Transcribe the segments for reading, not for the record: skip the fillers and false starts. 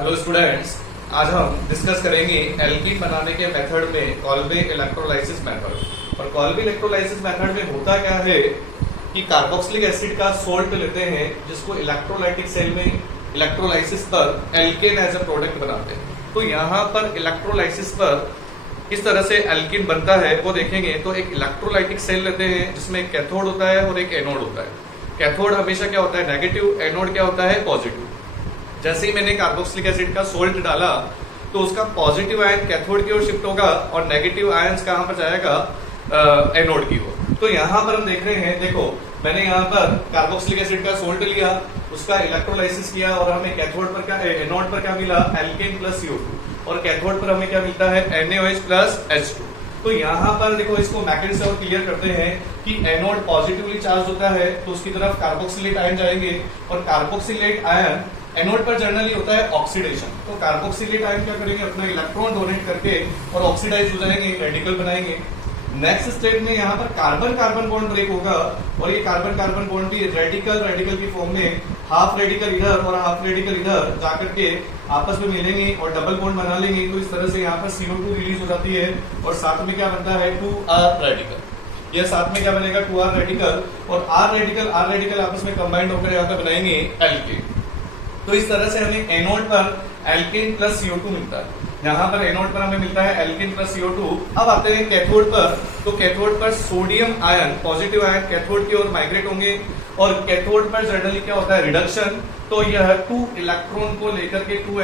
Hello students, आज हम discuss करेंगे एल्कीन बनाने के मेथड में कॉल्बे इलेक्ट्रोलाइसिस मेथड। और कॉल्बे इलेक्ट्रोलाइसिस मेथड में होता क्या है कि कार्बोक्सिलिक एसिड का सोल्ट लेते हैं जिसको इलेक्ट्रोलाइटिक सेल में इलेक्ट्रोलाइसिस पर एल्केन एज अ प्रोडक्ट बनाते हैं। तो यहाँ पर इलेक्ट्रोलाइसिस पर किस तरह से एल्कीन बनता है वो देखेंगे। तो एक इलेक्ट्रोलाइटिक सेल लेते हैं जिसमें एक कैथोड होता है और एक एनोड होता है। कैथोड हमेशा क्या होता है, नेगेटिव, एनोड क्या होता है, पॉजिटिव। जैसे ही मैंने कार्बोक्सिलिक एसिड का सोल्ट डाला तो उसका पॉजिटिव आयन कैथोड की ओर शिफ्ट होगा और नेगेटिव आयंस कहां पर जाएगा, एनोड की ओर। तो यहाँ पर हम देख रहे हैं, देखो मैंने यहाँ पर कार्बोक्सिलिक एसिड का सोल्ट लिया, उसका इलेक्ट्रोलाइसिस किया और हमें कैथोड पर क्या, एनोड पर क्या मिला, एल्केन प्लस CO2, और कैथोड पर हमें क्या मिलता है, NaOH प्लस H2। तो यहाँ पर देखो इसको मैकेनिज्म से और क्लियर करते हैं कि एनोड पॉजिटिवली चार्ज होता है तो उसकी तरफ कार्बोक्सिलेट आयन जाएंगे, और कार्बोक्सिलेट आयन एनोड पर जनरली होता है ऑक्सीडेशन। तो कार्बोक्सिलेट आयन क्या करेंगे, अपना इलेक्ट्रॉन डोनेट करके और ऑक्सीडाइज हो जाएंगे, रेडिकल बनाएंगे। नेक्स्ट स्टेप में यहाँ पर कार्बन कार्बन बॉन्ड ब्रेक होगा और ये कार्बन कार्बन बॉन्ड भी रेडिकल की फॉर्म में हाफ रेडिकल इधर और हाफ रेडिकल इधर जाकर के आपस में मिलेंगे और डबल बॉन्ड बना लेंगे। तो इस तरह से यहाँ पर CO2 रिलीज हो जाती है और साथ में क्या बनता है, 2R रेडिकल। यह साथ में क्या बनेगा, 2R रेडिकल, और R रेडिकल आपस में कंबाइंड होकर यहाँ पर बनाएंगे एल्केन। तो इस तरह से हमें एनोड पर एल्केन प्लस CO2 मिलता है। यहाँ पर एनोड पर हमें मिलता है एल्केन प्लस CO2। अब आते हैं कैथोड पर। तो कैथोड पर sodium ion, positive ion cathode की ओर माइग्रेट होंगे और कैथोड पर जनरली क्या होता है, रिडक्शन। तो यह 2 इलेक्ट्रॉन को लेकर के 2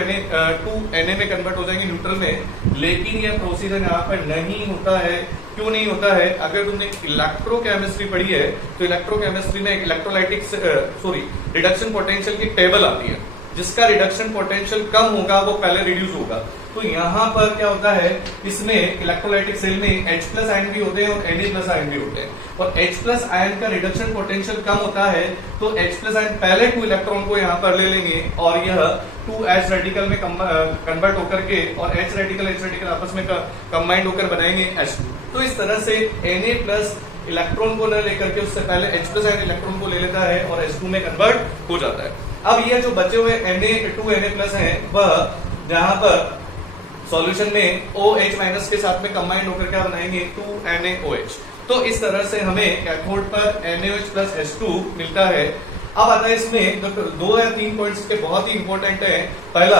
Na में कन्वर्ट हो जाएंगे, न्यूट्रल में। लेकिन यह प्रोसीजर यहाँ पर नहीं होता है। क्यों नहीं होता है? अगर तुमने इलेक्ट्रोकेमिस्ट्री पढ़ी है तो इलेक्ट्रोकेमिस्ट्री में इलेक्ट्रोलाइटिक रिडक्शन पोटेंशियल की टेबल आती है, जिसका रिडक्शन पोटेंशियल कम होगा वो पहले रिड्यूस होगा। तो यहाँ पर क्या होता है, इसमें इलेक्ट्रोलाइटिक सेल में H प्लस आयन भी होते हैं और Na प्लस आयन भी होते हैं, और H प्लस आयन का रिडक्शन पोटेंशियल कम होता है तो H प्लस आयन पहले 2 इलेक्ट्रॉन को यहाँ पर ले लेंगे और यह 2H रेडिकल में कन्वर्ट होकर के और H रेडिकल आपस में कंबाइंड होकर बनाएंगे H2। तो इस तरह से Na प्लस इलेक्ट्रॉन को न लेकर के उससे पहले H प्लस आयन इलेक्ट्रॉन को ले लेता है और H2 में कन्वर्ट हो जाता है। अब ये जो बचे हुए Na प्लस हैं वह यहाँ पर सॉल्यूशन में OH माइनस के साथ में कंबाइंड होकर क्या बनाएंगे, 2NaOH। तो इस तरह से हमें कैथोड पर NaOH प्लस H2 मिलता है। अब आता है इसमें 2 या 3 पॉइंट्स के बहुत ही इंपॉर्टेंट है। पहला,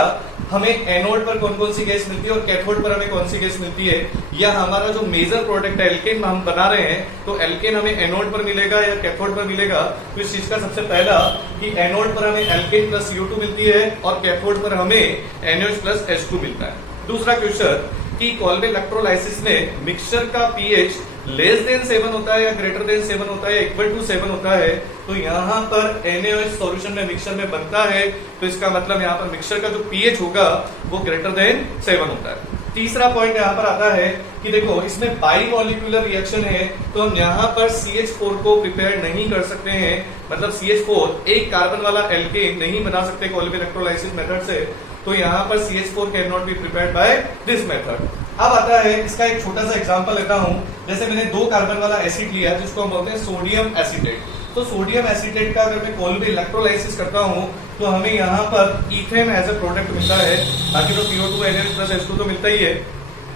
हमें एनोड पर कौन कौन सी गैस मिलती है और कैथोड पर हमें कौन सी गैस मिलती है। यह हमारा जो मेजर प्रोडक्ट है एल्केन हम बना रहे हैं, तो एल्केन हमें एनोड पर मिलेगा या कैथोड पर मिलेगा। तो इस चीज का सबसे पहला कि एनोड पर हमें एल्केन प्लस CO2 मिलती है और कैथोड पर हमें NaOH प्लस H2 मिलता है। दूसरा क्वेश्चन कि कॉल्बे इलेक्ट्रोलाइसिस में मिक्सचर का pH लेस देन 7 होता है या ग्रेटर देन 7 होता है, इक्वल टू 7 होता है। तो यहाँ पर NaOH सॉल्यूशन में मिक्सचर में बनता है, तो इसका मतलब यहाँ पर मिक्सचर का जो pH होगा वो ग्रेटर देन 7 होता है। तीसरा पॉइंट यहाँ पर आता है कि देखो इसमें बाई मॉलिक्यूलर रिएक्शन है, तो हम यहाँ पर CH4 को प्रिपेयर नहीं कर सकते हैं। मतलब CH4 एक कार्बन वाला एल्केन नहीं बना सकते कॉल्बे इलेक्ट्रोलाइसिस मेथड से। तो यहाँ पर CH4 can not be prepared by this method. अब आता है इसका एक छोटा सा एग्जांपल लेता हूं। जैसे मैंने 2 कार्बन वाला एसिड लिया जिसको हम बोलते हैं सोडियम एसीटेट। तो सोडियम एसीटेट का अगर मैं कॉल्बे इलेक्ट्रोलाइसिस करता हूं तो हमें यहाँ पर इथेन एज अ प्रोडक्ट मिलता है। बाकी तो CO2 NaOH प्लस H2 तो मिलता ही है।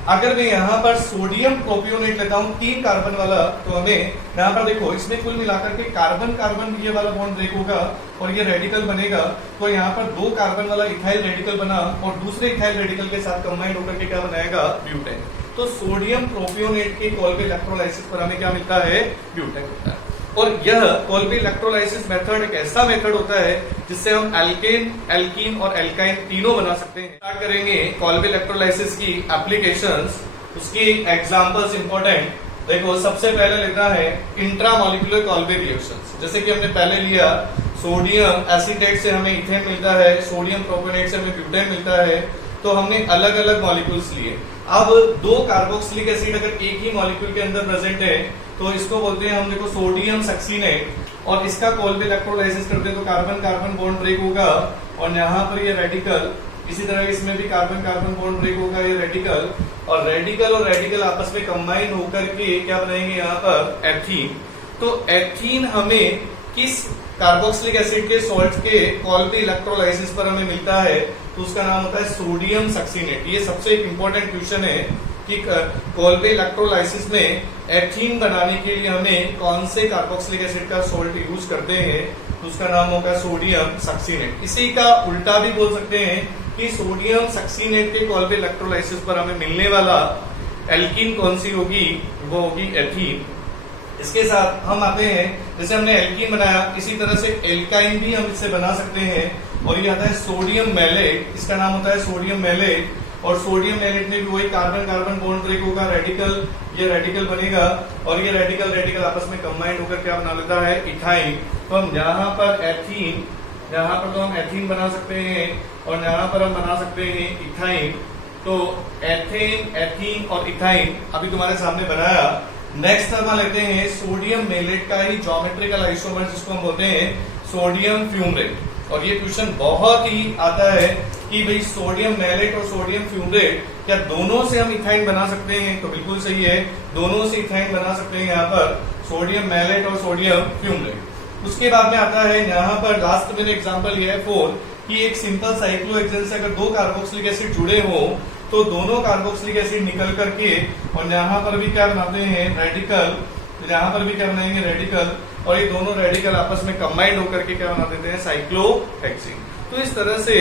अगर मैं यहाँ पर सोडियम प्रोपियोनेट लेता हूँ 3 कार्बन वाला, तो हमें यहाँ पर देखो इसमें कुल मिलाकर के कार्बन कार्बन ये वाला बॉन्ड ब्रेक होगा और ये रेडिकल बनेगा। तो यहाँ पर 2 कार्बन वाला इथाइल रेडिकल बना और दूसरे इथाइल रेडिकल के साथ कंबाइंड होकर के क्या बनाएगा, ब्यूटेन। तो सोडियम प्रोपियोनेट के कॉल्बे इलेक्ट्रोलाइसिस पर हमें क्या मिलता है, ब्यूटेन होता है। और यह कॉल्बे इलेक्ट्रोलाइसिस मेथड एक ऐसा मेथड होता है जिससे हम एल्केन, एल्कीन और एल्काइन तीनों बना सकते हैं। स्टार्ट करेंगे कॉल्बे इलेक्ट्रोलाइसिस की एप्लीकेशंस, उसकी एग्जांपल्स इंपॉर्टेंट। देखो सबसे पहले लेता है इंट्रामोलिकुलर कॉल्बे रिएक्शंस। जैसे कि हमने पहले लिया सोडियम एसीटेट से हमें इथेन मिलता है, सोडियम प्रोपेनेट से हमें ब्यूटेन मिलता है। तो हमने अलग अलग मॉलिक्यूल्स लिए। अब 2 कार्बोक्सिलिक एसिड अगर एक ही मॉलिक्यूल के अंदर प्रेजेंट है तो इसको बोलते हैं हम, देखो सोडियम सक्सीनेट, और इसका कॉल्बे इलेक्ट्रोलाइसिस करते हैं तो कार्बन कार्बन बॉन्ड ब्रेक होगा और यहाँ पर ये रेडिकल, इसी तरह इसमें भी कार्बन कार्बन बॉन्ड ब्रेक होगा, ये रेडिकल और रेडिकल आपस में कंबाइन होकर के क्या बनाएंगे यहाँ पर, एथीन। तो एथीन हमें किस कार्बोक्सिलिक एसिड के सॉल्ट के कॉल्बे इलेक्ट्रोलाइसिस पर हमें मिलता है, तो तो उसका नाम होता है सोडियम सक्सीनेट। ये सबसे इंपॉर्टेंट क्वेश्चन है कि कोल्बे इलेक्ट्रोलाइसिस में एथीन बनाने के लिए हमें कौन से कार्बोक्सिलिक एसिड का सॉल्ट यूज करते हैं, तो उसका नाम होगा सोडियम सक्सीनेट। इसी का उल्टा भी बोल सकते हैं कि सोडियम सक्सीनेट के कोल्बे इलेक्ट्रोलाइसिस पर हमें मिलने वाला एल्कीन कौन सी होगी, वो होगी एथीन। इसके साथ हम आते हैं, जैसे हमने एल्कीन बनाया, इसी तरह से एल्काइन भी हम इससे बना सकते हैं, और ये आता है सोडियम मैलेट। इसका नाम होता है सोडियम मैलेट, और सोडियम मैलेट में भी वही कार्बन कार्बन बॉन्ड ब्रेक होगा, रेडिकल, ये रेडिकल बनेगा, और ये रेडिकल रेडिकल आपस में कंबाइंड होकर क्या बना लेता है, इथाइन। तो हम यहाँ पर एथीन, यहाँ पर तो हम एथीन बना सकते हैं, और यहाँ पर हम बना सकते हैं इथाइन। तो एथेन, एथीन और इथाइन अभी तुम्हारे सामने बनाया। नेक्स्ट हम लेते हैं सोडियम मैलेट का ही ज्योमेट्रिकल आइसोमर, जिसको हम बोलते हैं सोडियम फ्यूमरेट। और ये क्वेश्चन बहुत ही आता है कि भाई सोडियम मैलेट और सोडियम फ्यूमरेट क्या दोनों से हम इथाइन बना सकते हैं, तो बिल्कुल सही है, दोनों से इथाइन बना सकते हैं यहाँ पर, सोडियम मैलेट और सोडियम फ्यूमरेट। उसके बाद में आता है यहाँ पर लास्ट में एग्जांपल ये है 4 कि एक सिंपल साइक्लोहेक्सेन से अगर 2 कार्बोक्सिलिक एसिड जुड़े हो तो दोनों कार्बोक्सिलिक एसिड निकल करके, और यहाँ पर भी क्या बनाते हैं, रेडिकल, यहाँ पर भी क्या बनाएंगे, रेडिकल, और ये दोनों रेडिकल आपस में कंबाइंड होकर के क्या बना देते हैं, साइक्लोहेक्सीन। तो इस तरह से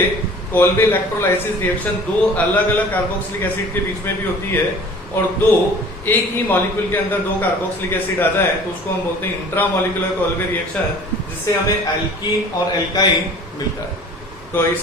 कोल्बे इलेक्ट्रोलाइसिस रिएक्शन 2 अलग अलग कार्बोक्सिलिक एसिड के बीच में भी होती है, और एक ही मॉलिक्यूल के अंदर 2 कार्बोक्सिलिक एसिड आ जाए तो उसको हम बोलते हैं इंट्रामॉलिक्यूलर कोल्बे रिएक्शन, जिससे हमें एल्कीन और एल्काइन मिलता है। तो इस